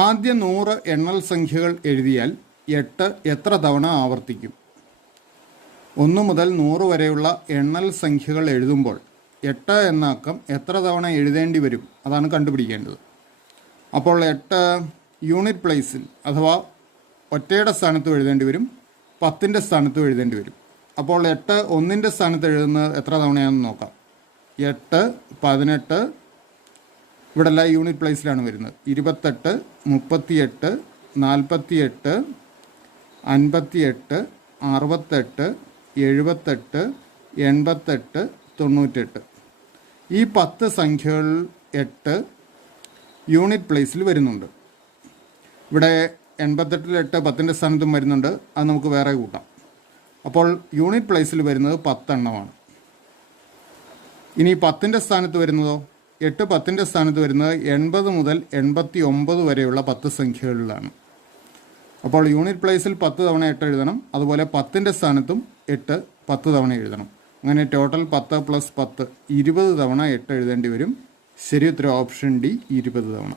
ആദ്യ 100 എണ്ണൽ സംഖ്യകൾ എഴുതിയാൽ 8 എത്ര തവണ ആവർത്തിക്കും? 1 മുതൽ 100 വരെയുള്ള എണ്ണൽ സംഖ്യകൾ എഴുതുമ്പോൾ 8 എന്ന അക്കം എത്ര തവണ എഴുതേണ്ടി വരും? അതാണ് കണ്ടുപിടിക്കേണ്ടത്. അപ്പോൾ 8 യൂണിറ്റ് പ്ലേസിൽ അഥവാ ഒറ്റയുടെ സ്ഥാനത്തും എഴുതേണ്ടി വരും, 10ൻ്റെ സ്ഥാനത്തും എഴുതേണ്ടി വരും. അപ്പോൾ 8 1ൻ്റെ സ്ഥാനത്ത് എഴുതുന്നത് എത്ര തവണയാണെന്ന് നോക്കാം. 8, 18, ഇവിടെ എല്ലാം യൂണിറ്റ് പ്ലേസിലാണ് വരുന്നത്. 28, 38, 48, 58, 68, 78, 88, 98. ഈ 10 സംഖ്യകൾ 8 യൂണിറ്റ് പ്ലേസിൽ വരുന്നുണ്ട്. ഇവിടെ 88 8 10ൻ്റെ സ്ഥാനത്തും വരുന്നുണ്ട്. അത് നമുക്ക് വേറെ കൂട്ടാം. അപ്പോൾ യൂണിറ്റ് പ്ലേസിൽ വരുന്നത് 10 എണ്ണമാണ്. ഇനി 10ൻ്റെ സ്ഥാനത്ത് വരുന്നതോ? 8 10ൻ്റെ സ്ഥാനത്ത് വരുന്നത് 80 മുതൽ 89 വരെയുള്ള 10 സംഖ്യകളിലാണ്. അപ്പോൾ യൂണിറ്റ് പ്ലേസിൽ 10 തവണ 8 എഴുതണം. അതുപോലെ 10ൻ്റെ സ്ഥാനത്തും 8 10 തവണ എഴുതണം. അങ്ങനെ ടോട്ടൽ 10 + 10 20 തവണ 8 എഴുതേണ്ടി വരും. ശരി ഉത്തരം ഓപ്ഷൻ ഡി, 20 തവണ.